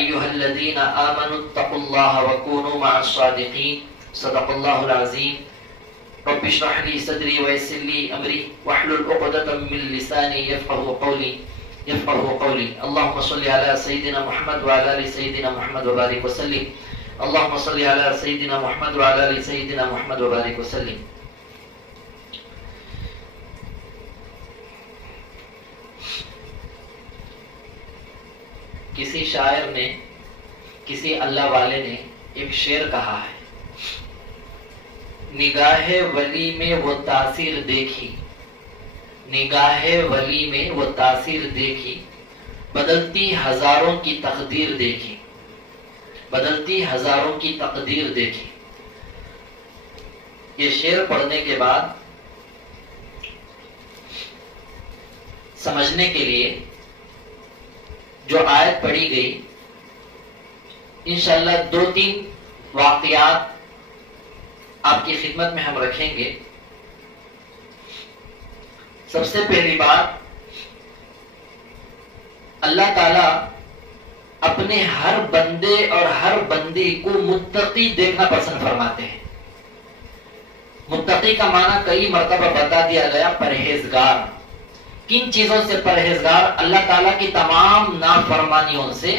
أيها الذين آمنوا اتقوا الله وكونوا مع الصادقين صدق الله العظيم رب اشرح لي صدري ويسر لي أمري واحلل عقدة من لساني يفقهوا قولي اللهم صل على سيدنا محمد وعلى آل سيدنا محمد وبارك وسلم اللهم صل على سيدنا محمد وعلى آل سيدنا محمد وبارك وسلم. کسی شاعر نے کسی اللہ والے نے ایک شعر کہا ہے، نگاہ ولی میں وہ تاثیر دیکھی، نگاہ ولی میں وہ تاثیر دیکھی، بدلتی ہزاروں کی تقدیر دیکھی، بدلتی ہزاروں کی تقدیر دیکھی. یہ شعر پڑھنے کے بعد سمجھنے کے لیے جو آیت پڑھی گئی، انشاءاللہ 2-3 واقعات آپ کی خدمت میں ہم رکھیں گے. سب سے پہلی بات، اللہ تعالی اپنے ہر بندے اور ہر بندی کو متقی دیکھنا پسند فرماتے ہیں. متقی کا معنی کئی مرتبہ بتا دیا گیا، پرہیزگار. کن چیزوں سے پرہیزگار؟ اللہ تعالیٰ کی تمام نافرمانیوں سے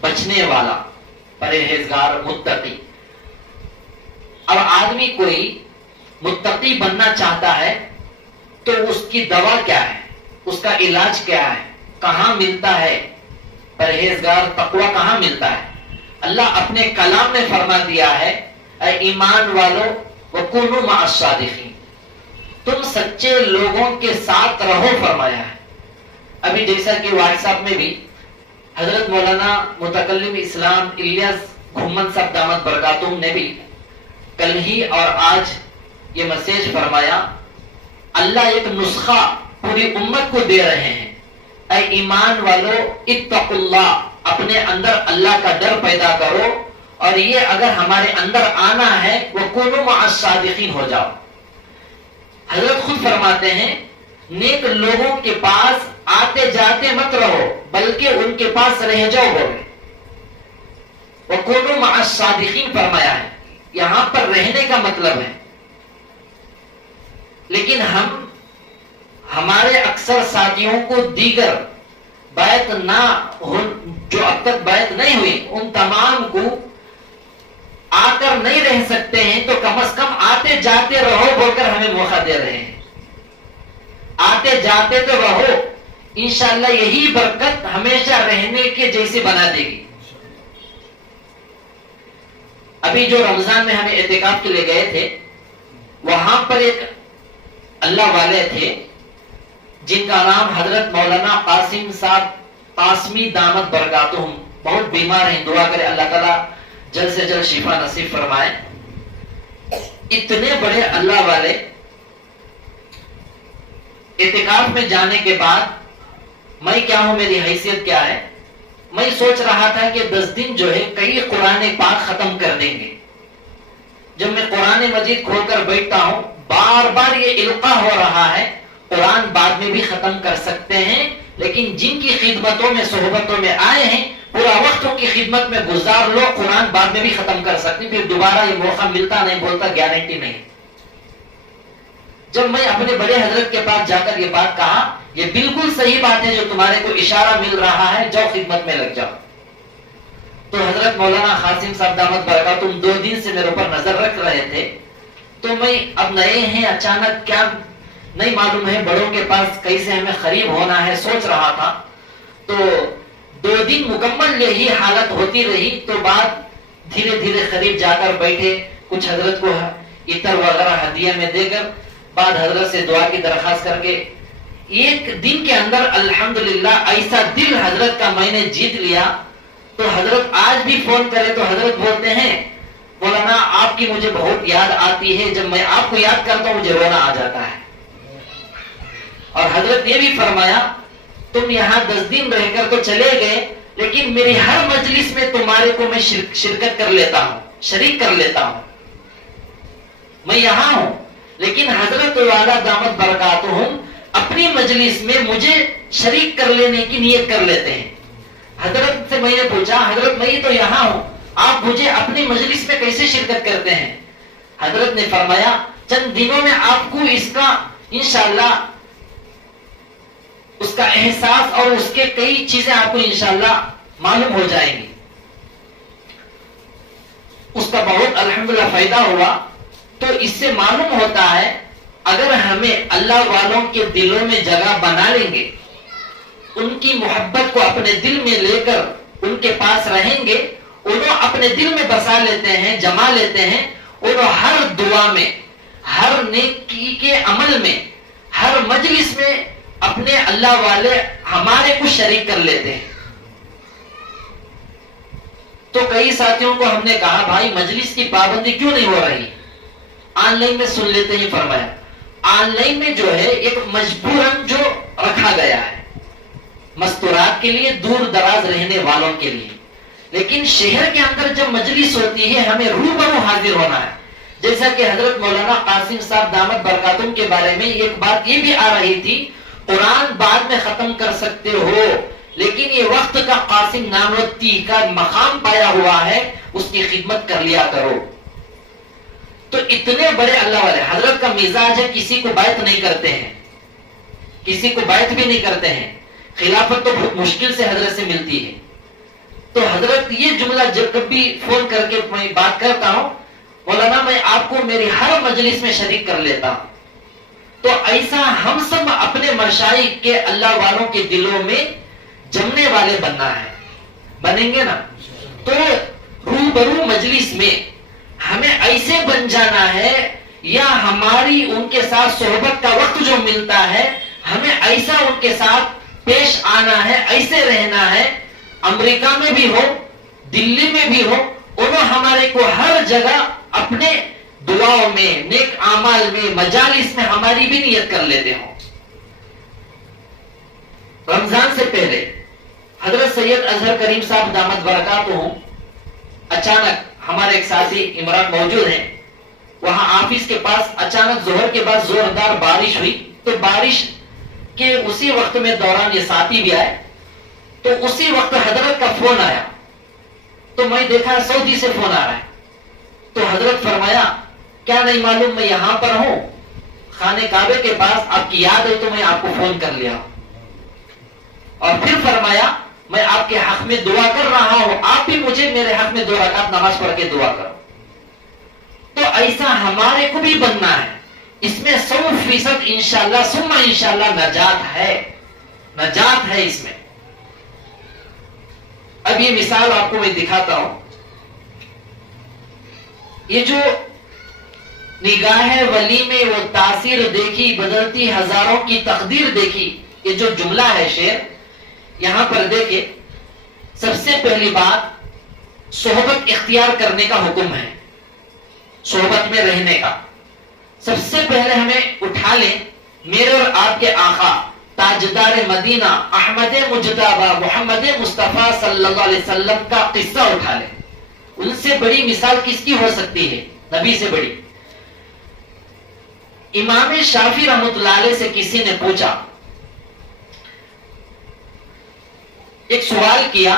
بچنے والا پرہیزگار، متقی. اب آدمی کوئی متقی بننا چاہتا ہے تو اس کی دوا کیا ہے، اس کا علاج کیا ہے، کہاں ملتا ہے پرہیزگار تقوی، کہاں ملتا ہے؟ اللہ اپنے کلام میں فرما دیا ہے، اے ایمان والو وَكُونُوا مَعَ الصَّادِقِينَ، تم سچے لوگوں کے ساتھ رہو فرمایا ہے. ابھی جیسا کہ واٹس ایپ میں بھی حضرت مولانا متکلم اسلام الیاس گھمن صاحب دامت برکاتہم نے بھی کل ہی اور آج یہ میسج فرمایا، اللہ ایک نسخہ پوری امت کو دے رہے ہیں، اے ایمان والو اتقوا اللہ، اپنے اندر اللہ کا ڈر پیدا کرو، اور یہ اگر ہمارے اندر آنا ہے وَكُونُوا مَعَ الصَّادِقِينَ ہو جاؤ. حضرت خود فرماتے ہیں، نیک لوگوں کے پاس آتے جاتے مت رہو بلکہ ان کے پاس رہ جاؤ. ہوگے وَكُونُوا مَعَ الصَّادِقِينَ فرمایا ہے، یہاں پر رہنے کا مطلب ہے. لیکن ہم ہمارے اکثر ساتھیوں کو دیگر بیعت نہ ہو، جو اب تک بیعت نہیں ہوئی، ان تمام کو آ کر نہیں رہ سکتے ہیں تو کم از کم آتے جاتے رہو بول کر ہمیں موقع دے رہے ہیں. آتے جاتے تو رہو، انشاءاللہ یہی برکت ہمیشہ رہنے کے جیسے بنا دے گی. ابھی جو رمضان میں ہمیں اعتکاف کے لیے گئے تھے، وہاں پر ایک اللہ والے تھے جن کا نام حضرت مولانا قاسم صاحب قاسمی دامت برکاتہم، بہت بیمار ہیں. دعا کرے اللہ تعالیٰ جلد سے جلد شفا نصیب فرمائے. اتنے بڑے اللہ والے اعتکاف میں جانے کے بعد میں کیا ہوں، میری حیثیت کیا ہے، میں سوچ رہا تھا کہ 10 دن جو ہے کئی قرآن پاک ختم کر دیں گے. جب میں قرآن مجید کھول کر بیٹھتا ہوں، بار بار یہ القاء ہو رہا ہے، قرآن بعد میں بھی ختم کر سکتے ہیں، لیکن جن کی خدمتوں میں صحبتوں میں آئے ہیں پورا وقت ان کی خدمت میں گزار لو، قرآن بعد میں بھی ختم کر سکتے، پھر دوبارہ یہ موقع ملتا نہیں، بولتا گارنٹی نہیں. جب میں اپنے بڑے حضرت کے پاس جا کر یہ بات کہا، یہ بالکل صحیح بات ہے جو تمہارے کو اشارہ مل رہا ہے، جاؤ خدمت میں لگ جاؤ. تو حضرت مولانا قاسم صاحب دامت برکاتہم 2 دن سے میرے اوپر نظر رکھ رہے تھے. تو میں اب نئے ہیں، اچانک کیا نہیں معلوم ہے، بڑوں کے پاس کیسے ہمیں قریب ہونا ہے، سوچ رہا تھا. تو 2 دن مکمل یہی حالت ہوتی رہی. تو بعد دھیرے دھیرے قریب جا کر بیٹھے، کچھ حضرت کو عطر وغیرہ ہدیہ میں دے کر، بعد حضرت سے دعا کی درخواست کر کے 1 دن کے اندر الحمدللہ ایسا دل حضرت کا میں نے جیت لیا. تو حضرت آج بھی فون کرے تو حضرت بولتے ہیں، مولانا آپ کی مجھے بہت یاد آتی ہے، جب میں آپ کو یاد کرتا ہوں مجھے رونا آ جاتا ہے. اور حضرت یہ بھی فرمایا، تم یہاں 10 دن رہ کر تو چلے گئے، لیکن میری ہر مجلس میں تمہارے کو میں شرکت کر لیتا ہوں، شریک کر لیتا ہوں. میں یہاں ہوں لیکن حضرت والا دامت برکاتہم اپنی مجلس میں مجھے شریک کر لینے کی نیت کر لیتے ہیں. حضرت سے میں نے پوچھا حضرت میں تو یہاں ہوں, آپ مجھے اپنی مجلس میں کیسے شرکت کرتے ہیں؟ حضرت نے فرمایا چند دنوں میں آپ کو اس کا انشاءاللہ اس کا احساس اور اس کے کئی چیزیں آپ کو انشاءاللہ معلوم ہو جائیں گی. اس کا بہت الحمدللہ فائدہ ہوا. تو اس سے معلوم ہوتا ہے اگر ہمیں اللہ والوں کے دلوں میں جگہ بنا لیں گے, ان کی محبت کو اپنے دل میں لے کر ان کے پاس رہیں گے, انہوں اپنے دل میں بسا لیتے ہیں, جما لیتے ہیں, انہوں ہر دعا میں, ہر نیکی کے عمل میں, ہر مجلس میں اپنے اللہ والے ہمارے کو شریک کر لیتے ہیں. تو کئی ساتھیوں کو ہم نے کہا بھائی مجلس کی پابندی کیوں نہیں ہو رہی, آن لائن میں سن لیتے ہی. فرمایا آن لائن میں جو ہے ایک مجبوراً جو رکھا گیا ہے مستورات کے لیے, دور دراز رہنے والوں کے لیے, لیکن شہر کے اندر جب مجلس ہوتی ہے ہمیں روبرو حاضر ہونا ہے. جیسا کہ حضرت مولانا قاسم صاحب دامت برکاتہم کے بارے میں ایک بات یہ بھی آ رہی تھی, قرآن بعد میں ختم کر سکتے ہو لیکن یہ وقت کا قاسم نانوتی کا مقام پایا ہوا ہے, اس کی خدمت کر لیا کرو. تو اتنے بڑے اللہ والے, حضرت کا مزاج ہے کسی کو بیعت نہیں کرتے ہیں, کسی کو بیعت بھی نہیں کرتے ہیں, خلافت تو بہت مشکل سے حضرت سے ملتی ہے. تو حضرت یہ جملہ جب کبھی فون کر کے میں بات کرتا ہوں, مولانا میں آپ کو میری ہر مجلس میں شریک کر لیتا ہوں. تو ایسا ہم سب اپنے مشائخ کے اللہ والوں کے دلوں میں جمنے والے بننا ہے, بنیں گے نا. تو روبرو مجلس میں ہمیں ایسے بن جانا ہے, یا ہماری ان کے ساتھ صحبت کا وقت جو ملتا ہے ہمیں ایسا ان کے ساتھ پیش آنا ہے, ایسے رہنا ہے. امریکہ میں بھی ہو, دلی میں بھی ہو, انہوں ہمارے کو ہر جگہ اپنے دعاؤں میں, نیک اعمال میں, مجالس میں ہماری بھی نیت کر لیتے ہوں. رمضان سے پہلے حضرت سید اظہر کریم صاحب دامت برکاتہم اچانک, ہمارے ایک ساتھی عمران موجود ہیں, وہاں آفس کے پاس اچانک ظہر کے بعد زوردار بارش ہوئی. تو بارش کے اسی وقت میں دوران یہ ساتھی بھی آئے, تو اسی وقت حضرت کا فون آیا. تو میں دیکھا سعودی سے فون آ رہا ہے. تو حضرت فرمایا کیا نہیں معلوم میں یہاں پر ہوں, خانے کعبے کے پاس, آپ کی یاد ہے تو میں آپ کو فون کر لیا. اور پھر فرمایا میں آپ کے حق میں دعا کر رہا ہوں, آپ بھی مجھے میرے حق میں 2 رکعت نماز پڑھ کے دعا کرو. تو ایسا ہمارے کو بھی بننا ہے. اس میں 100% انشاءاللہ ثم انشاءاللہ نجات ہے, نجات ہے اس میں. اب یہ مثال آپ کو میں دکھاتا ہوں. یہ جو نگاہ ولی میں وہ تاثیر دیکھی, بدلتی ہزاروں کی تقدیر دیکھی, یہ جو جملہ ہے شعر, یہاں پر دیکھیں سب سے پہلی بات صحبت اختیار کرنے کا حکم ہے, صحبت میں رہنے کا. سب سے پہلے ہمیں اٹھا لیں میرے اور آپ کے آقا تاجدار مدینہ احمد مجتبی محمد مصطفیٰ صلی اللہ علیہ وسلم کا قصہ اٹھا لیں. ان سے بڑی مثال کس کی ہو سکتی ہے, نبی سے بڑی. امام شافعی رحمۃ اللہ علیہ سے کسی نے پوچھا, ایک سوال کیا,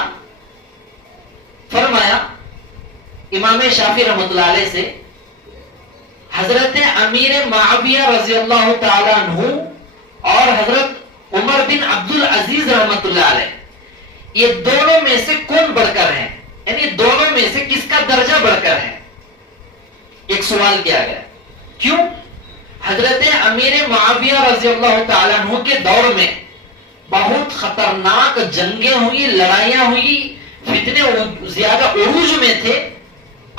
فرمایا امام شافعی رحمۃ اللہ علیہ سے حضرت امیر معاویہ رضی اللہ تعالی عنہ اور حضرت عمر بن عبد العزیز رحمۃ اللہ علیہ, یہ دونوں میں سے کون بڑھ کر ہے, یعنی دونوں میں سے کس کا درجہ بڑھ کر ہے. ایک سوال کیا گیا. کیوں؟ حضرت امیر معاویہ رضی اللہ تعالی عنہ کے دور میں بہت خطرناک جنگیں ہوئی, لڑائیاں ہوئی, فتنے زیادہ عروج میں تھے,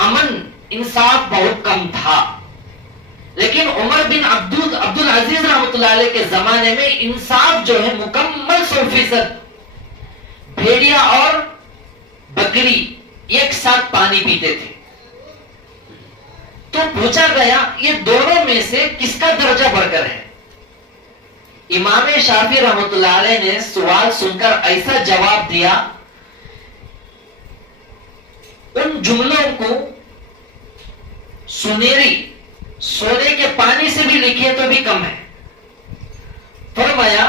امن انصاف بہت کم تھا. لیکن عمر بن عبد العزیز رحمۃ اللہ علیہ کے زمانے میں انصاف جو ہے مکمل 100%, بھیڑیا اور بکری ایک ساتھ پانی پیتے تھے. تو پوچھا گیا یہ دونوں میں سے کس کا درجہ بڑھ کر ہے. امام شافعی رحمۃ اللہ علیہ نے سوال سن کر ایسا جواب دیا, ان جملوں کو سنہری سونے کے پانی سے بھی لکھے تو بھی کم ہے. فرمایا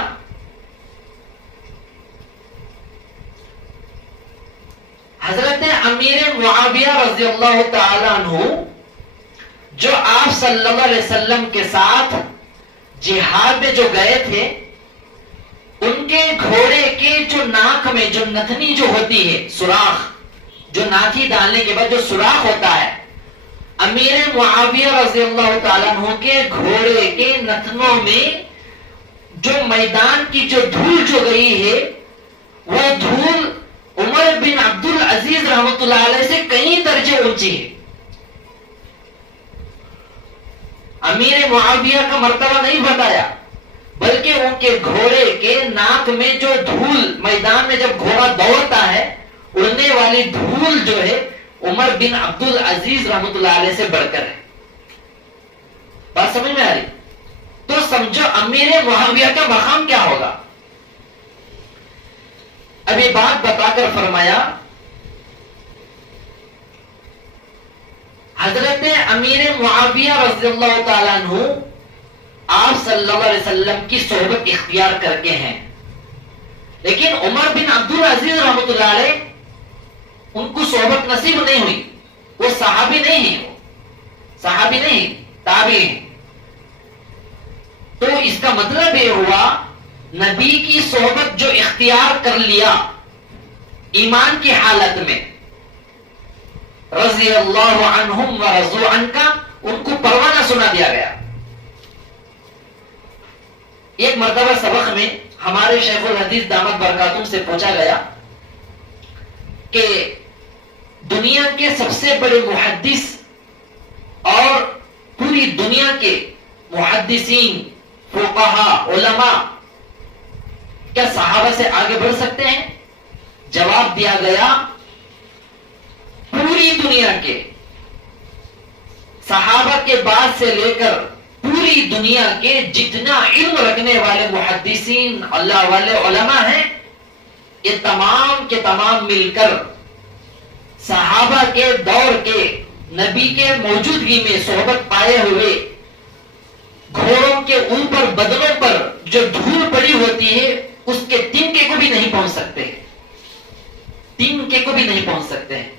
حضرت امیر معاویہ رضی اللہ تعالیٰ عنہ جو آپ صلی اللہ علیہ وسلم کے ساتھ جہاد میں جو گئے تھے، ان کے گھوڑے کے جو ناک میں جو نتنی جو ہوتی ہے، سوراخ، جو ناٹھی ڈالنے کے بعد جو سوراخ ہوتا ہے، امیر معاویہ رضی اللہ تعالیٰ عنہ کے گھوڑے کے نتنوں میں جو میدان کی جو دھول جو گئی ہے، وہ دھول عمر بن عبد العزیز رحمۃ اللہ علیہ سے کئی درجے اونچی ہے. امیر معاویہ کا مرتبہ نہیں بتایا، بلکہ ان کے گھوڑے کے ناک میں جو دھول، میدان میں جب گھوڑا دوڑتا ہے اڑنے والی دھول جو ہے عمر بن عبد العزیز رحمۃ اللہ علیہ سے بڑھ کر ہے. بات سمجھ میں آ رہی؟ تو سمجھو امیر معاویہ کا مقام کیا ہوگا. ابھی بات بتا کر فرمایا حضرت امیر معاویہ رضی اللہ تعالیٰ عنہ آپ صلی اللہ علیہ وسلم کی صحبت اختیار کر کے ہیں، لیکن عمر بن عبد العزیز رحمۃ اللہ علیہ ان کو صحبت نصیب نہیں ہوئی. وہ صحابی نہیں ہیں، صحابی نہیں، تابعی ہیں. تو اس کا مطلب یہ ہوا نبی کی صحبت جو اختیار کر لیا ایمان کی حالت میں، رضی اللہ عنہم ورضوا عنہ کا ان کو پروانہ سنا دیا گیا. ایک مرتبہ سبق میں ہمارے شیخ الحدیث دامت برکاتہم سے پوچھا گیا کہ دنیا کے سب سے بڑے محدث اور پوری دنیا کے محدثین، فقہاء، علماء کیا صحابہ سے آگے بڑھ سکتے ہیں؟ جواب دیا گیا پوری دنیا کے صحابہ کے بعد سے لے کر پوری دنیا کے جتنا علم رکھنے والے محدثین، اللہ والے علماء ہیں، یہ تمام کے تمام مل کر صحابہ کے دور کے نبی کے موجودگی میں صحبت پائے ہوئے گھوڑوں کے اوپر، بدنوں پر جو دھول پڑی ہوتی ہے اس کے تنکے کو بھی نہیں پہنچ سکتے، تنکے کو بھی نہیں پہنچ سکتے ہیں.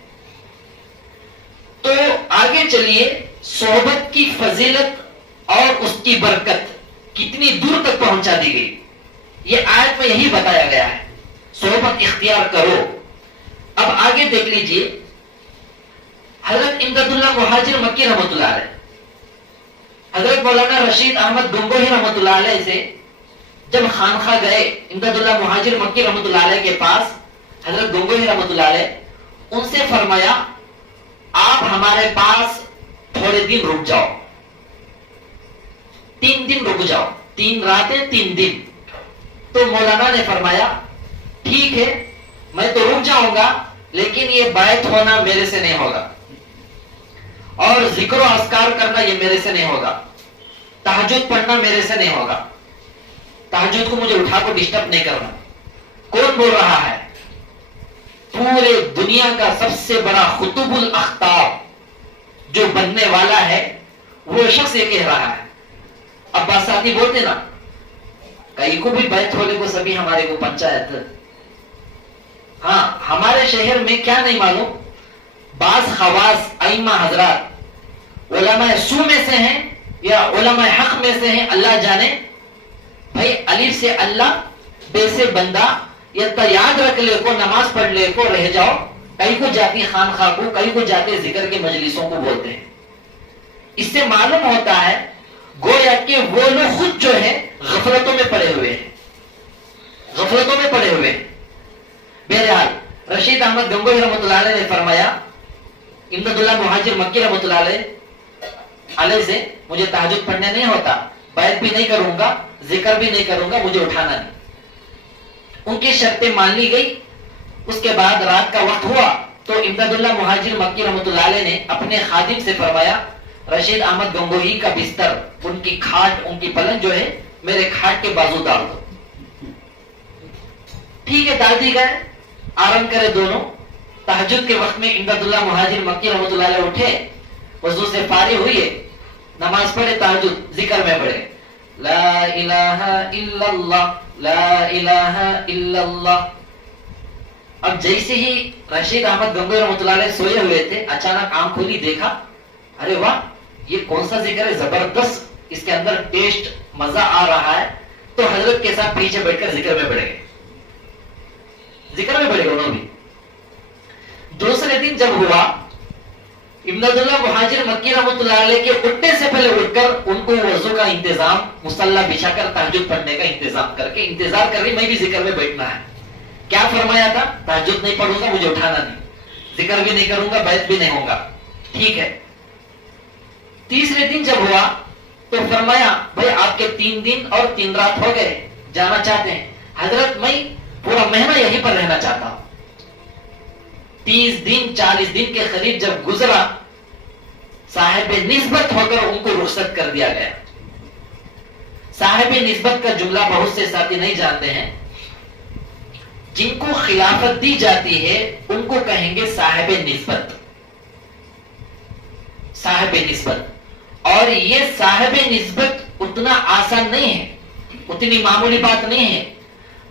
تو آگے چلیے، صحبت کی فضیلت اور اس کی برکت کتنی دور تک پہنچا دی گئی، یہ آیت میں یہی بتایا گیا ہے. صحبت اختیار کرو. اب آگے دیکھ لیجئے، حضرت امداد اللہ مہاجر مکی رحمۃ اللہ علیہ، حضرت مولانا رشید احمد گنگوہی رحمۃ اللہ علیہ سے جب خانخواہ گئے، امداد اللہ مہاجر مکی رحمۃ اللہ علیہ کے پاس حضرت گنگوہی رحمۃ اللہ علیہ، ان سے فرمایا آپ ہمارے پاس تھوڑے دن رک جاؤ، 3 دن رک جاؤ، 3 راتیں 3 دن. تو مولانا نے فرمایا ٹھیک ہے میں تو رک جاؤں گا، لیکن یہ بیعت ہونا میرے سے نہیں ہوگا، اور ذکر و اذکار کرنا یہ میرے سے نہیں ہوگا، تہجد پڑھنا میرے سے نہیں ہوگا، تہجد کو مجھے اٹھا کو ڈسٹرب نہیں کرنا. کون بول رہا ہے؟ پورے دنیا کا سب سے بڑا خطب الاخطاب جو بننے والا ہے وہ شخص یہ کہہ رہا ہے. عباس ساتھی بولتے نا، کئی کو بھی بیعت ہونے کو سبھی ہمارے کو پنچایت. ہاں ہمارے شہر میں کیا نہیں معلوم، بعض خواص ائمہ حضرات علماء سو میں سے ہیں یا علماء حق میں سے ہیں، اللہ جانے. بھائی الف سے اللہ، بے سے بندہ، یا تو یاد رکھ لے کو، نماز پڑھ لے کو، رہ جاؤ. کئی کو جاتی خانخواہ کو، کئی کو جاتے ذکر کے مجلسوں کو بولتے ہیں. اس سے معلوم ہوتا ہے گویا کہ وہ لوگ خود جو ہے غفلتوں میں پڑے ہوئے ہیں، غفلتوں میں پڑے ہوئے ہیں. بہرحال رشید احمد گنگوہی رحمۃ اللہ علیہ نے فرمایا امداد اللہ مہاجر مکی رحمۃ اللہ علیہ سے مجھے تہجد پڑھنے نہیں ہوتا، بیعت بھی نہیں کروں گا، ذکر بھی نہیں کروں گا، مجھے اٹھانا نہیں. ان کی شرطیں مان لی گئی. اس کے بعد رات کا وقت ہوا تو امداد اللہ مہاجر مکی رحمۃ اللہ علیہ نے اپنے خادم سے فرمایا رشید احمد گنگوہی کا بستر، ان کی کھاٹ، ان کی پلنگ جو ہے میرے کھاٹ کے بازو ڈال دو. ٹھیک ہے، ڈال دی گئے. آرام کرے دونوں. تہجد کے وقت میں امداد اللہ مہاجر مکی رحمۃ اللہ علیہ اٹھے، وضو سے فارغ ہوئے، نماز پڑھے، تہجد ذکر میں پڑھے، لا الہ الا اللہ، لا الہ الا اللہ. اب جیسے ہی رشید احمد گنگوئی رحمۃ اللہ علیہ سوئے ہوئے تھے، اچانک آنکھ کھولی، دیکھا ارے واہ یہ کون سا ذکر ہے، زبردست، اس کے اندر ٹیسٹ مزہ آ رہا ہے، تو حضرت کے ساتھ پیچھے بیٹھ کر ذکر میں بڑھ گئے، ذکر میں بڑھ گئے انہوں بھی۔ دوسرے دن جب ہوا، ابن عبداللہ مہاجر مکی رحمۃ اللہ علیہ کے اٹھنے سے پہلے اٹھ کر ان کو وضو کا انتظام، مصلی بچھا کر تہجد پڑھنے کا انتظام کر کے انتظار کر رہی میں بھی ذکر میں بیٹھنا ہے۔ کیا فرمایا تھا؟ تہجد نہیں پڑھوں گا، مجھے اٹھانا نہیں، ذکر بھی نہیں کروں گا، بیعت بھی نہیں ہوں گا، ٹھیک ہے۔ تیسرے دن جب ہوا تو فرمایا بھائی آپ کے 3 دن اور 3 رات ہو گئے، جانا چاہتے ہیں؟ حضرت میں پورا مہینہ یہیں پر رہنا چاہتا ہوں۔ 30 دن 40 دن کے قریب جب گزرا، صاحب نسبت ہو کر ان کو رخصت کر دیا گیا۔ صاحب نسبت کا جملہ بہت سے ساتھی نہیں جانتے ہیں، جن کو خلافت دی جاتی ہے ان کو کہیں گے صاحب نسبت، صاحب نسبت۔ اور یہ صاحب نسبت اتنا آسان نہیں ہے، اتنی معمولی بات نہیں ہے،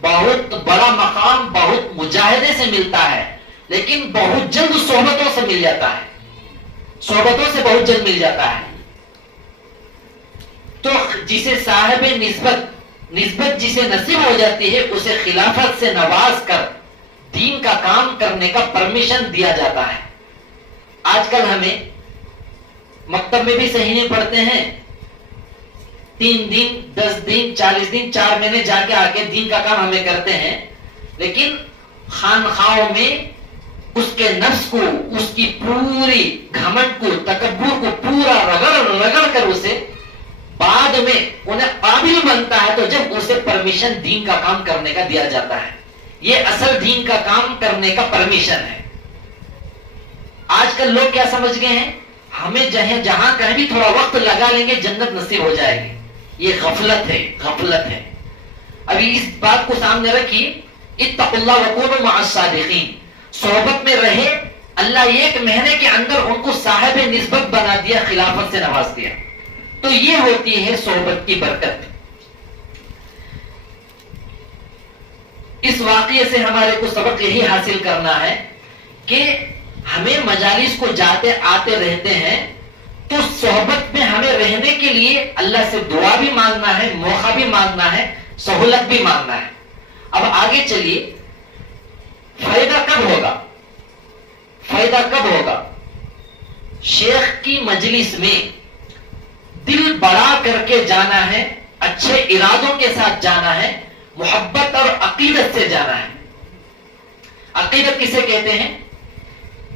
بہت بڑا مقام بہت مجاہدے سے ملتا ہے، لیکن بہت جلد صحبتوں سے مل جاتا ہے، صحبتوں سے بہت جلد مل جاتا ہے۔ تو جسے صاحب نسبت جسے نصیب ہو جاتی ہے، اسے خلافت سے نواز کر دین کا کام کرنے کا پرمیشن دیا جاتا ہے۔ آج کل ہمیں مکتب میں بھی صحیح نہیں پڑھتے ہیں، 3 دن 10 دن 40 دن 4 مہینے جا کے آ کے دین کا کام ہمیں کرتے ہیں، لیکن خانخواہوں میں اس کے نفس کو، اس کی پوری گھمنڈ کو، تکبر کو پورا رگڑ کر اسے بعد میں انہیں قابل بنتا ہے، تو جب اسے پرمیشن دین کا کام کرنے کا دیا جاتا ہے۔ یہ اصل دین کا کام کرنے کا پرمیشن ہے۔ آج کل لوگ کیا سمجھ گئے ہیں، ہمیں جہاں کہیں بھی تھوڑا وقت لگا لیں گے جنت نصیب ہو جائے گی۔ یہ غفلت ہے، غفلت ہے۔ ابھی اس بات کو سامنے رکھیے، اتقوا اللہ وکونوا مع الصادقین، صحبت میں رہے، اللہ 1 مہینے کے اندر ان کو صاحب نسبت بنا دیا، خلافت سے نواز دیا۔ تو یہ ہوتی ہے صحبت کی برکت۔ اس واقعے سے ہمارے کو سبق یہی حاصل کرنا ہے کہ ہمیں مجالس کو جاتے آتے رہتے ہیں، تو صحبت میں ہمیں رہنے کے لیے اللہ سے دعا بھی مانگنا ہے، موقع بھی مانگنا ہے، سہولت بھی مانگنا ہے۔ اب آگے چلیے، فائدہ کب ہوگا؟ فائدہ کب ہوگا؟ شیخ کی مجلس میں دل بڑا کر کے جانا ہے، اچھے ارادوں کے ساتھ جانا ہے، محبت اور عقیدت سے جانا ہے۔ عقیدت کسے کہتے ہیں؟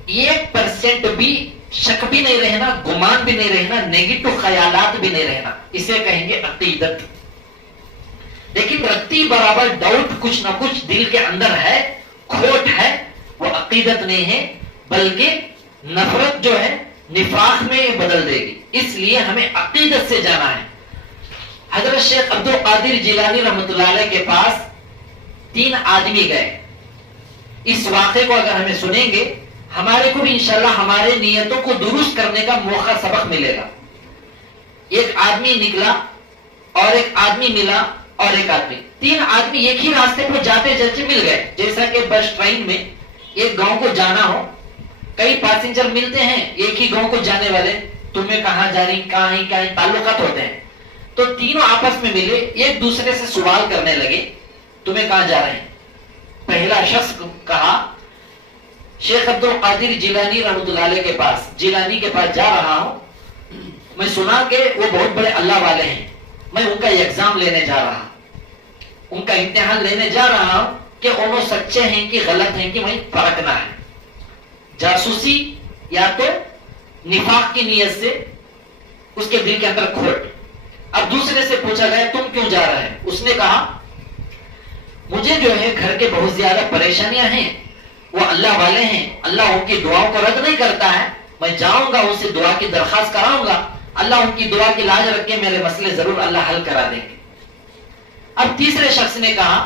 1% بھی شک بھی نہیں رہنا، گمان بھی نہیں رہنا، نیگیٹو خیالات بھی نہیں رہنا، اسے کہیں گے عقیدت۔ لیکن رتی برابر ڈاؤٹ کچھ نہ کچھ دل کے اندر ہے، کھوٹ ہے، وہ عقیدت نہیں ہے، بلکہ نفرت جو ہے نفاق میں بدل دے گی۔ اس لیے ہمیں عقیدت سے جانا ہے۔ حضرت شیخ عبد القادر جیلانی رحمۃ اللہ علیہ کے پاس 3 آدمی گئے۔ اس واقعے کو اگر ہمیں سنیں گے، ہمارے کو بھی انشاءاللہ ہمارے نیتوں کو درست کرنے کا موقع سبق ملے گا۔ ایک آدمی نکلا اور ایک آدمی ملا اور ایک آدمی، 3 آدمی ایک ہی راستے پر جاتے جاتے مل گئے۔ جیسا کہ بس ٹرین میں ایک گاؤں کو جانا ہو، کئی پیسنجر ملتے ہیں ایک ہی گاؤں کو جانے والے، تمہیں کہاں جا رہی، کہاں ہی تعلقات ہوتے ہیں، تو تینوں آپس میں ملے، ایک دوسرے سے سوال کرنے لگے، تمہیں کہاں جا رہے ہیں؟ پہلا شخص کہا شیخ عبد القادر جیلانی رحمۃ اللہ علیہ کے پاس، جیلانی کے پاس جا رہا ہوں، میں سنا کہ وہ بہت بڑے اللہ والے ہیں، میں ان کا ایگزام لینے جا رہا ہوں، ان کا امتحان لینے جا رہا ہوں کہ انہوں سچے ہیں کہ غلط ہیں کہ میں پرکھنا ہے۔ جاسوسی یا تو نفاق کی نیت سے اس کے دل کے اندر کھوٹ۔ اب دوسرے سے پوچھا گیا تم کیوں جا رہے ہیں؟ اس نے کہا مجھے جو ہے گھر کے بہت زیادہ پریشانیاں ہیں، وہ اللہ والے ہیں، اللہ ان کی دعاؤں کو رد نہیں کرتا ہے، میں جاؤں گا ان سے دعا کی درخواست کراؤں گا، اللہ ان کی دعا کی لاج رکھ کے میرے مسئلے ضرور اللہ حل کرا دیں گے۔ اب تیسرے شخص نے کہا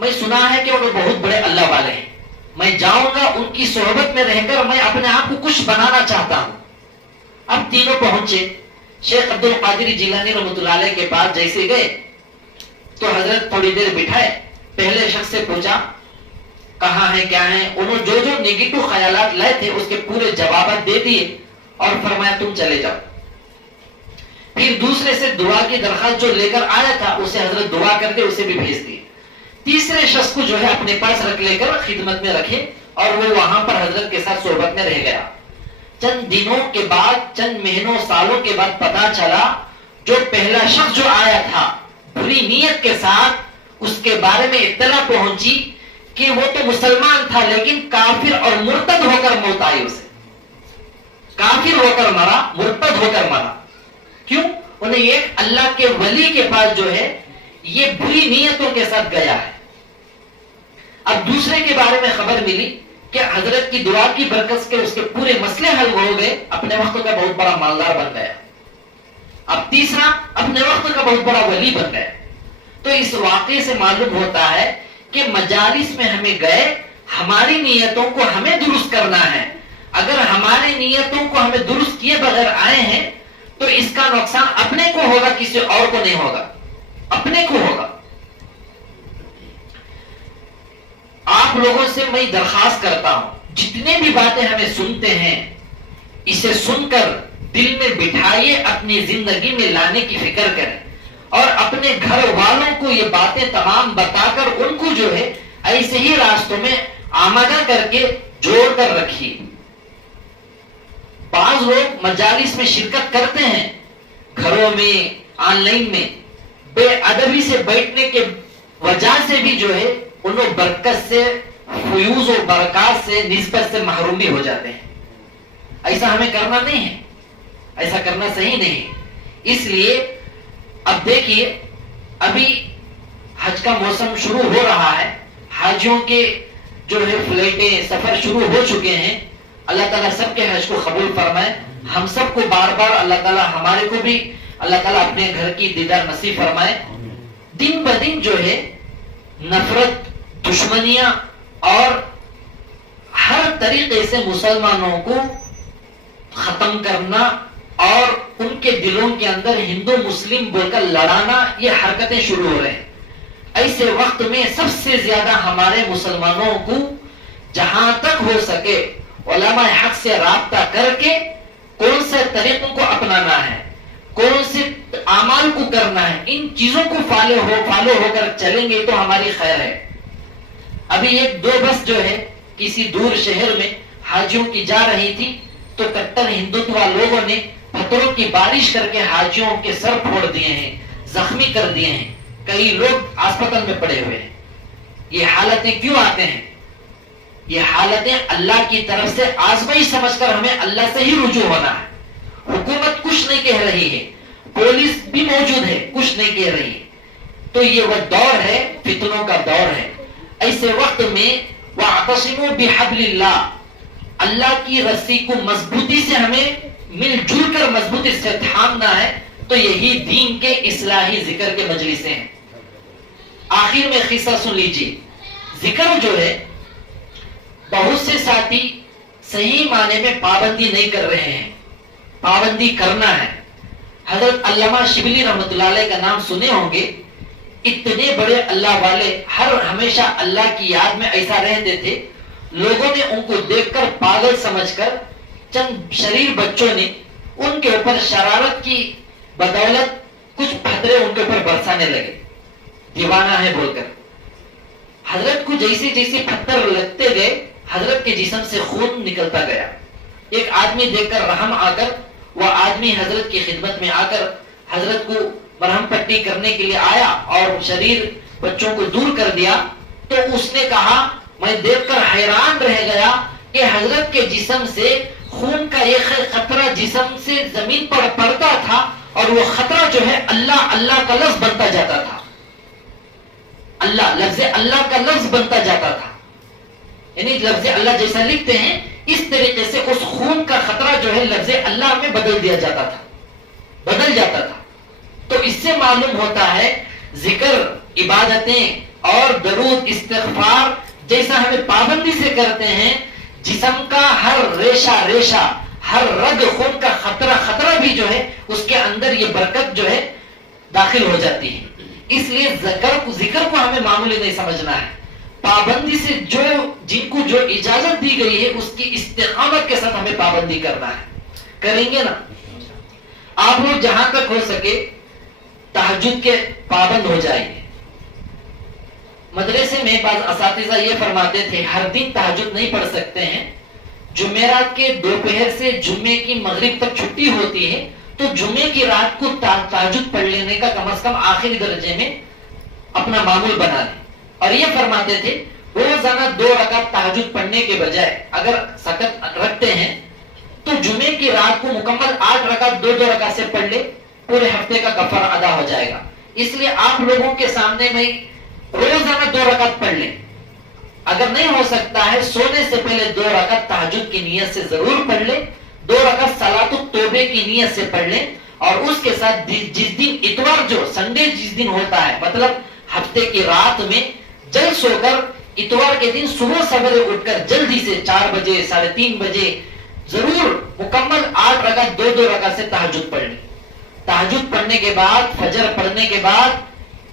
میں سنا ہے کہ وہ بہت بڑے اللہ والے ہیں، میں جاؤں گا ان کی صحبت میں رہ کر میں اپنے آپ کو کچھ بنانا چاہتا ہوں۔ اب تینوں پہنچے شیخ عبد القادر جیلانی رحمۃ اللہ علیہ کے پاس، جیسے گئے تو حضرت تھوڑی دیر بٹھائے، پہلے شخص سے پوچھا کہاں ہے کیا ہے، انہوں جو نیگیٹو خیالات لائے تھے اس کے پورے جوابات دے دیے اور فرمایا تم چلے جاؤ. پھر دوسرے سے دعا کی درخواست جو لے کر آیا تھا اسے حضرت دعا کر کے اسے بھی بھیج دیے. تیسرے شخص کو جو ہے اپنے پاس رکھ لے کر خدمت میں رکھے اور وہ وہاں پر حضرت کے ساتھ صحبت میں رہ گیا. چند دنوں کے بعد، چند مہینوں سالوں کے بعد پتا چلا جو پہلا شخص جو آیا تھا بری نیت کے ساتھ، اس کے بارے میں اطلاع پہنچی کہ وہ تو مسلمان تھا لیکن کافر اور مرتد ہو کر موت آئی. اسے کافر ہو کر مرا، مرتد ہو کر مرا. کیوں؟ انہیں ایک اللہ کے ولی کے پاس جو ہے یہ بری نیتوں کے ساتھ گیا ہے. اب دوسرے کے بارے میں خبر ملی کہ حضرت کی دعا کی برکت سے اس کے پورے مسئلے حل ہو گئے، اپنے وقت کا بہت بڑا مالدار بن گیا. اب تیسرا اپنے وقت کا بہت بڑا ولی بن گیا. تو اس واقعے سے معلوم ہوتا ہے کہ مجالس میں ہمیں گئے، ہماری نیتوں کو ہمیں درست کرنا ہے. اگر ہماری نیتوں کو ہمیں درست کیے بغیر آئے ہیں تو اس کا نقصان اپنے کو ہوگا، کسی اور کو نہیں ہوگا، اپنے کو ہوگا. آپ لوگوں سے میں درخواست کرتا ہوں، جتنے بھی باتیں ہمیں سنتے ہیں اسے سن کر دل میں بٹھائیے، اپنی زندگی میں لانے کی فکر کریں اور اپنے گھر والوں کو یہ باتیں تمام بتا کر ان کو جو ہے ایسے ہی راستوں میں آمادہ کر کے جوڑ کر رکھیے. بعض لوگ مجالس میں شرکت کرتے ہیں، گھروں میں، آن لائن میں، بے ادبی سے بیٹھنے کے وجہ سے بھی جو ہے انہوں برکت سے، فیوز و برکات سے، نسبت سے محروم بھی ہو جاتے ہیں. ایسا ہمیں کرنا نہیں ہے، ایسا کرنا صحیح نہیں ہے. اس لیے اب دیکھیے ابھی حج کا موسم شروع ہو رہا ہے، حاجیوں کے جو ہے فلائٹیں، سفر شروع ہو چکے ہیں. اللہ تعالیٰ سب کے حج کو قبول فرمائے. ہم سب کو بار بار اللہ تعالیٰ، ہمارے کو بھی اللہ تعالیٰ اپنے گھر کی دیدار نصیب فرمائے. دن بدن جو ہے نفرت، دشمنیاں اور ہر طریقے سے مسلمانوں کو ختم کرنا اور ان کے دلوں کے اندر ہندو مسلم بول کر لڑانا، یہ حرکتیں شروع ہو رہے ہیں. ایسے وقت میں سب سے زیادہ ہمارے مسلمانوں کو جہاں تک ہو سکے علماء حق سے رابطہ کر کے کون سے طریقوں کو اپنانا ہے، کون سے اعمال کو کرنا ہے، ان چیزوں کو فالو ہو کر چلیں گے تو ہماری خیر ہے. ابھی ایک دو بس جو ہے کسی دور شہر میں حاجیوں کی جا رہی تھی تو کٹر ہندوتوا لوگوں نے پتھروں کی بارش کر کے حاجیوں کے سر پھوڑ دیے ہیں، زخمی کر دیے ہیں. کئی لوگ ہسپتال میں پڑے ہوئے ہیں. یہ حالتیں کیوں آتے ہیں؟ یہ حالتیں اللہ کی طرف سے آزمائش سمجھ کر ہمیں اللہ سے ہی رجوع ہونا ہے. حکومت کچھ نہیں کہہ رہی ہے، پولیس بھی موجود ہے، کچھ نہیں کہہ رہی ہے. تو یہ وہ دور ہے، فتنوں کا دور ہے. ایسے وقت میں وَاعْتَصِمُوا بِحَبْلِ اللَّهِ، اللہ کی رسی کو مضبوطی سے ہمیں مل جل کر مضبوطی سے تھامنا ہے. تو یہی دین کے اصلاحی ذکر کے مجلسیں ہیں. آخر میں قصہ سن لیجیے. ذکر جو ہے بہت سے ساتھی صحیح معنی میں پابندی نہیں کر رہے ہیں، پابندی کرنا ہے. حضرت علامہ شبلی رحمۃ اللہ علیہ کا نام سنے ہوں گے. اتنے بڑے اللہ والے ہمیشہ اللہ کی یاد میں ایسا رہتے تھے. لوگوں نے ان کو دیکھ کر پاگل سمجھ کر چند شریر بچوں نے ان کے اوپر شرارت کی بدولت کچھ پتھرے ان کے اوپر برسانے لگے، دیوانہ ہے بول کر. حضرت کو جیسے جیسے پتھر لگتے گئے حضرت کے جسم سے خون نکلتا گیا. ایک آدمی دیکھ کر رحم آ کر وہ آدمی حضرت کی خدمت میں آ کر حضرت کو مرہم پٹی کرنے کے لیے آیا اور شریر بچوں کو دور کر دیا. تو اس نے کہا میں دیکھ کر حیران رہ گیا کہ حضرت کے جسم سے خون کا ایک خطرہ جسم سے زمین پر پڑتا تھا اور وہ خطرہ جو ہے اللہ اللہ کا لفظ بنتا جاتا تھا. اللہ لفظ اللہ کا لفظ بنتا جاتا تھا. یعنی لفظ اللہ جیسا لکھتے ہیں اس طریقے سے اس خون کا خطرہ جو ہے لفظ اللہ میں بدل دیا جاتا تھا، بدل جاتا تھا. تو اس سے معلوم ہوتا ہے ذکر، عبادتیں اور درود استغفار جیسا ہمیں پابندی سے کرتے ہیں، جسم کا ہر ریشہ ریشہ، ہر رگ خون کا خطرہ بھی جو ہے اس کے اندر یہ برکت جو ہے داخل ہو جاتی ہے. اس لیے ذکر کو ہمیں معمولی نہیں سمجھنا ہے. پابندی سے جن کو جو اجازت دی گئی ہے اس کی استقامت کے ساتھ ہمیں پابندی کرنا ہے. کریں گے نا؟ آپ لوگ جہاں تک ہو سکے تہجد کے پابند ہو جائیے. مدرسے میں بعض اساتذہ یہ فرماتے تھے ہر دن تہجد نہیں پڑھ سکتے ہیں، جمعرات کے دوپہر سے جمعے کی مغرب تک چھٹی ہوتی ہے تو جمعے کی رات کو تہجد پڑھ لینے کا کم از کم آخری درجے میں اپنا معمول بنا لیں. اور یہ فرماتے تھے روزانہ 2 رکعت تہجد پڑھنے کے بجائے اگر سکت رکھتے ہیں تو جمعے کی رات کو مکمل 8 رکعت 2 رکعت سے پڑھ لے، پورے ہفتے کا کفارہ ادا ہو جائے گا. اس لیے آپ لوگوں کے سامنے میں روزانہ 2 رکعت پڑھ لیں. اگر نہیں ہو سکتا ہے سونے سے پہلے 2 رکعت تہجد کی نیت سے ضرور پڑھ لیں، 2 رکعت صلاۃ التوبہ کی نیت سے پڑھ لیں. اور اس کے ساتھ جس دن اتوار جو سنڈے جس دن ہوتا ہے، مطلب ہفتے کی رات میں جلد سو کر اتوار کے دن صبح سویرے اٹھ کر جلدی سے 4 بجے 3:30 بجے ضرور مکمل 8 رکعت 2 رکعت سے تہجد پڑھ لیں. تہجد پڑھنے کے بعد فجر پڑھنے کے بعد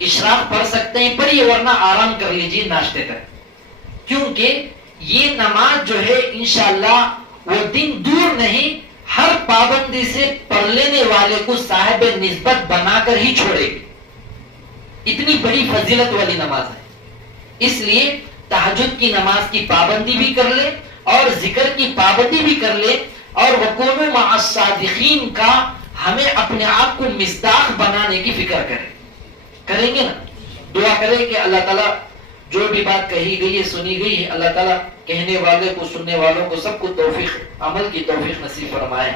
اشراق پڑھ سکتے ہیں پڑھیے، ورنہ آرام کر لیجیے ناشتے تک. کیونکہ یہ نماز جو ہے انشاءاللہ وہ دن دور نہیں، ہر پابندی سے پڑھ لینے والے کو صاحب نسبت بنا کر ہی چھوڑے گی. اتنی بڑی فضیلت والی نماز ہے. اس لیے تہجد کی نماز کی پابندی بھی کر لے اور ذکر کی پابندی بھی کر لے، اور وَكُونُوا مَعَ الصَّادِقِينَ کا ہمیں اپنے آپ کو مصداق بنانے کی فکر کریں. کریں گے نا؟ دعا کریں کہ اللہ تعالیٰ جو بھی بات کہی گئی ہے سنی گئی ہے، اللہ تعالیٰ کہنے والے کو سننے والوں کو سب کو توفیق عمل کی توفیق نصیب فرمائے.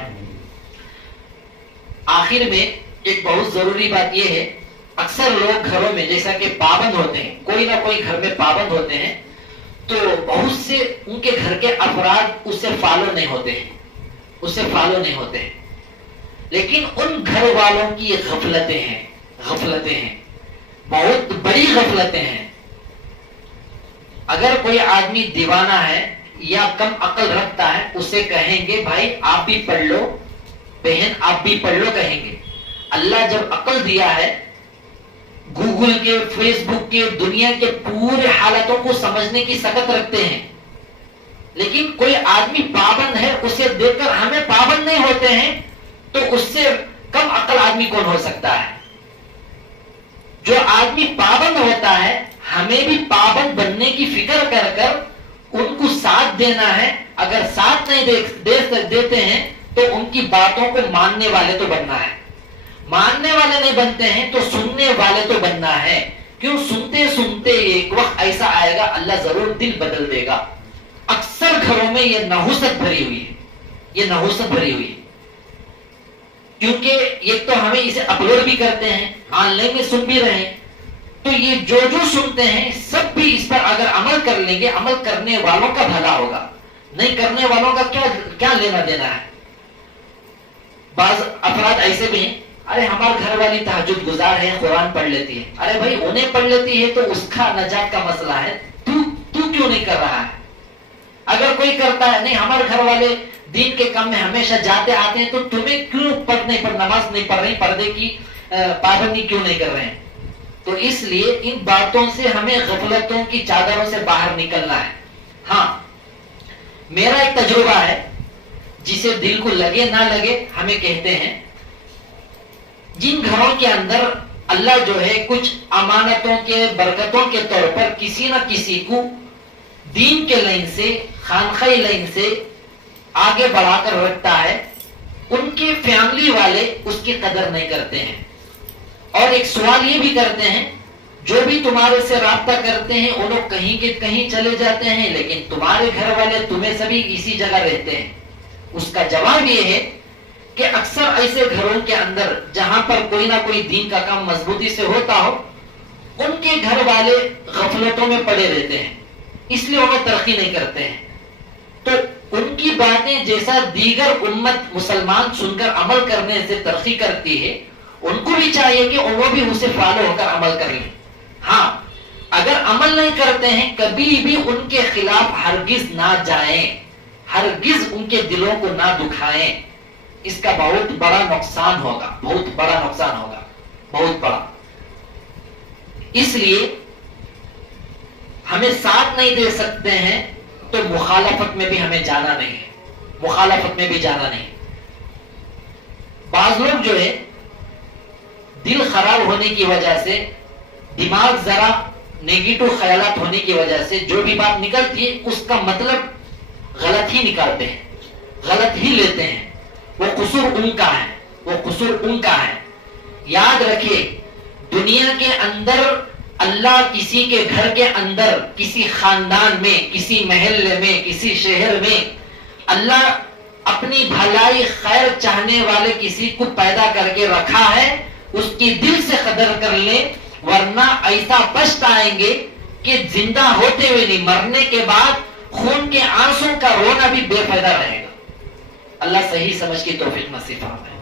آخر میں ایک بہت ضروری بات یہ ہے، اکثر لوگ گھروں میں جیسا کہ پابند ہوتے ہیں، کوئی نہ کوئی گھر میں پابند ہوتے ہیں، تو بہت سے ان کے گھر کے افراد اس سے فالو نہیں ہوتے ہیں. لیکن ان گھر والوں کی غفلتیں ہیں، بہت بڑی غفلتیں ہیں. اگر کوئی آدمی دیوانہ ہے یا کم عقل رکھتا ہے، اسے کہیں گے بھائی آپ بھی پڑھ لو، بہن آپ بھی پڑھ لو، کہیں گے. اللہ جب عقل دیا ہے، گوگل کے، فیس بک کے، دنیا کے پورے حالتوں کو سمجھنے کی سکت رکھتے ہیں. لیکن کوئی آدمی پابند ہے، اسے دیکھ کر ہمیں پابند نہیں ہوتے ہیں، تو اس سے کم عقل آدمی کون ہو سکتا ہے؟ جو آدمی پابند ہوتا ہے ہمیں بھی پابند بننے کی فکر کر کر ان کو ساتھ دینا ہے. اگر ساتھ نہیں دیتے ہیں تو ان کی باتوں کو ماننے والے تو بننا ہے. ماننے والے نہیں بنتے ہیں تو سننے والے تو بننا ہے. کیوں؟ سنتے سنتے ایک وقت ایسا آئے گا اللہ ضرور دل بدل دے گا. اکثر گھروں میں یہ نحوست بھری ہوئی ہے، کیونکہ ایک تو ہمیں اسے اپلوڈ بھی کرتے ہیں، آن لائن میں سن بھی رہے ہیں، تو یہ جو سنتے ہیں سب بھی اس پر اگر عمل کر لیں گے، عمل کرنے والوں کا بھلا ہوگا، نہیں کرنے والوں کا کیا لینا دینا ہے. بعض افراد ایسے بھی ہیں، ارے ہمارے گھر والی تہجد گزار ہے، قرآن پڑھ لیتی ہے. ارے بھائی انہیں پڑھ لیتی ہے تو اس کا نجات کا مسئلہ ہے، تو کیوں نہیں کر رہا ہے؟ اگر کوئی کرتا ہے، نہیں ہمارے گھر والے دین کے کام میں ہمیشہ جاتے آتے ہیں، تو تمہیں کیوں نماز نہیں پڑھ رہی، پردے کی پابندی کیوں نہیں کر رہے ہیں؟ تو اس لیے ان باتوں سے ہمیں غفلتوں کی چادروں سے باہر نکلنا ہے. ہاں، میرا ایک تجربہ ہے، جسے دل کو لگے نہ لگے ہمیں کہتے ہیں، جن گھروں کے اندر اللہ جو ہے کچھ امانتوں کے برکتوں کے طور پر کسی نہ کسی کو دین کے لائن سے، خانقاہی لائن سے آگے بڑھا کر رکھتا ہے، ان کے فیملی والے اس کی قدر نہیں کرتے ہیں. اور ایک سوال یہ بھی کرتے ہیں، جو بھی تمہارے سے رابطہ کرتے ہیں وہ لوگ کہیں کے کہیں چلے جاتے ہیں، لیکن تمہارے گھر والے تمہیں سبھی اسی جگہ رہتے ہیں. اس کا جواب یہ ہے کہ اکثر ایسے گھروں کے اندر جہاں پر کوئی نہ کوئی دین کا کام مضبوطی سے ہوتا ہو، ان کے گھر والے غفلتوں میں پڑے رہتے ہیں، اس لیے انہیں ترقی نہیں کرتے ہیں. تو ان کی باتیں جیسا دیگر امت مسلمان سن کر عمل کرنے سے ترقی کرتی ہے، ان کو بھی چاہیے کہ وہ بھی اسے فالو ہو کر عمل کر لیں. ہاں، اگر عمل نہیں کرتے ہیں کبھی بھی ان کے خلاف ہرگز نہ جائیں، ہرگز ان کے دلوں کو نہ دکھائیں. اس کا بہت بڑا نقصان ہوگا، بہت بڑا. اس لیے ہمیں ساتھ نہیں دے سکتے ہیں تو مخالفت میں بھی ہمیں جانا نہیں ہے، مخالفت میں بھی جانا نہیں۔ بعض لوگ جو ہے دل خراب ہونے کی وجہ سے، دماغ ذرا نیگیٹو خیالات ہونے کی وجہ سے جو بھی بات نکلتی ہے اس کا مطلب غلط ہی نکالتے ہیں، غلط ہی لیتے ہیں۔ وہ قصور ان کا ہے، وہ قصور ان کا ہے۔ یاد رکھیے، دنیا کے اندر اللہ کسی کے گھر کے اندر، کسی خاندان میں، کسی محلے میں، کسی شہر میں اللہ اپنی بھلائی خیر چاہنے والے کسی کو پیدا کر کے رکھا ہے، اس کی دل سے قدر کر لیں، ورنہ ایسا پشت آئیں گے کہ زندہ ہوتے ہوئے نہیں، مرنے کے بعد خون کے آنسوں کا رونا بھی بے فائدہ رہے گا۔ اللہ صحیح سمجھ کی توفیق نصیب فرمائے۔